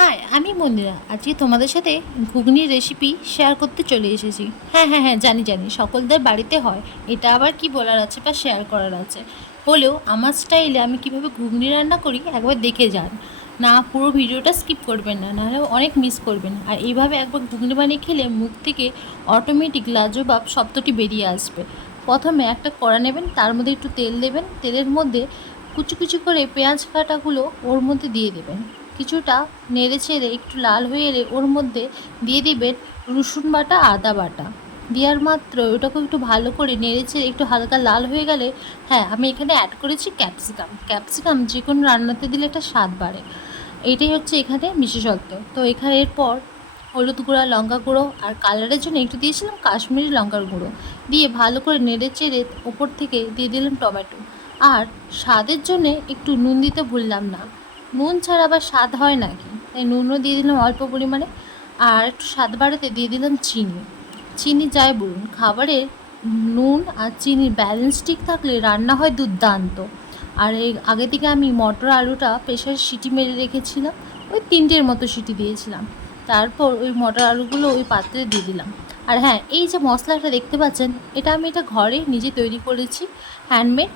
High, আমি মন্দিরা। আজকে তোমাদের সাথে ঘুগনির রেসিপি শেয়ার করতে চলে এসেছি। হ্যাঁ হ্যাঁ হ্যাঁ জানি জানি, সকলদের বাড়িতে হয়। এটা আবার কি বলার আছে বা শেয়ার করার আছে? হলেও আমার স্টাইলে আমি কীভাবে ঘুগনি রান্না করি একবার দেখে যান। না, পুরো ভিডিওটা স্কিপ করবেন না, নাহলে অনেক মিস করবেন। আর এইভাবে একবার ঘুগনি বানিয়ে খেলে মুখ থেকে অটোমেটিক লাজবাব শব্দটি বেরিয়ে আসবে। প্রথমে একটা কড়া নেবেন, তার মধ্যে একটু তেল দেবেন। তেলের মধ্যে কুচি কুচি করে পেঁয়াজ কাটাগুলো ওর মধ্যে দিয়ে দেবেন। কিছুটা নেড়ে ছেড়ে একটু লাল হয়ে এলে ওর মধ্যে দিয়ে দিবেন রসুন বাটা, আদা বাটা। দেওয়ার মাত্র ওটাকে একটু ভালো করে নেড়ে ছেড়ে একটু হালকা লাল হয়ে গেলে হ্যাঁ আমি এখানে অ্যাড করেছি ক্যাপসিকাম ক্যাপসিকাম যে কোনো রান্নাতে দিলে একটা স্বাদ বাড়ে। এটাই হচ্ছে এখানে বিশেষত্ব। তো এখানে এরপর হলুদ গুঁড়া, লঙ্কা গুঁড়ো আর কালারের জন্য একটু দিয়েছিলাম কাশ্মীরি লঙ্কার গুঁড়ো। দিয়ে ভালো করে নেড়ে চেড়ে ওপর থেকে দিয়ে দিলাম টমেটো। আর স্বাদের জন্যে একটু নুন দিতে ভুললাম না। নুন ছাড়া আবার স্বাদ হয় নাকি তাই নুনও দিয়ে দিলাম অল্প পরিমাণে। আর একটু স্বাদ বাড়াতে দিয়ে দিলাম চিনি। চিনি যাই বলুন, খাবারে নুন আর চিনির ব্যালেন্স ঠিক থাকলে রান্না হয় দুর্দান্ত। আর এই আগে থেকে আমি মটর আলুটা প্রেশার সিটি মেরে রেখেছিলাম, ওই তিনটের মতো সিটি দিয়েছিলাম। তারপর ওই মটর আলুগুলো ওই পাত্রে দিয়ে দিলাম। আর হ্যাঁ এই যে মশলাটা দেখতে পাচ্ছেন, এটা আমি এটা ঘরে নিজে তৈরি করেছি হ্যান্ডমেড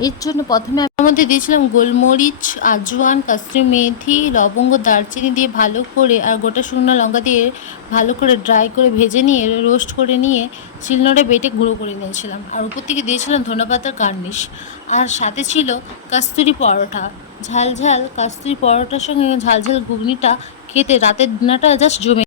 এর জন্য প্রথমে আমি এর মধ্যে দিয়েছিলাম গোলমরিচ, আজওয়ান কাস্তুরি মেথি, লবঙ্গ, দারচিনি দিয়ে ভালো করে আর গোটা শুকনো লঙ্কা দিয়ে ভালো করে ড্রাই করে ভেজে নিয়ে রোস্ট করে নিয়ে শিলনোড়ে বেটে গুঁড়ো করে নিয়েছিলাম। আর উপর থেকে দিয়েছিলাম ধনেপাতার গার্নিশ আর সাথে ছিল কাস্তুরি পরোটা। ঝাল ঝাল কাস্তুরি পরোটার সঙ্গে ঝাল ঝাল ঘুগনিটা খেতে রাতের ডিনারটা জাস্ট জমে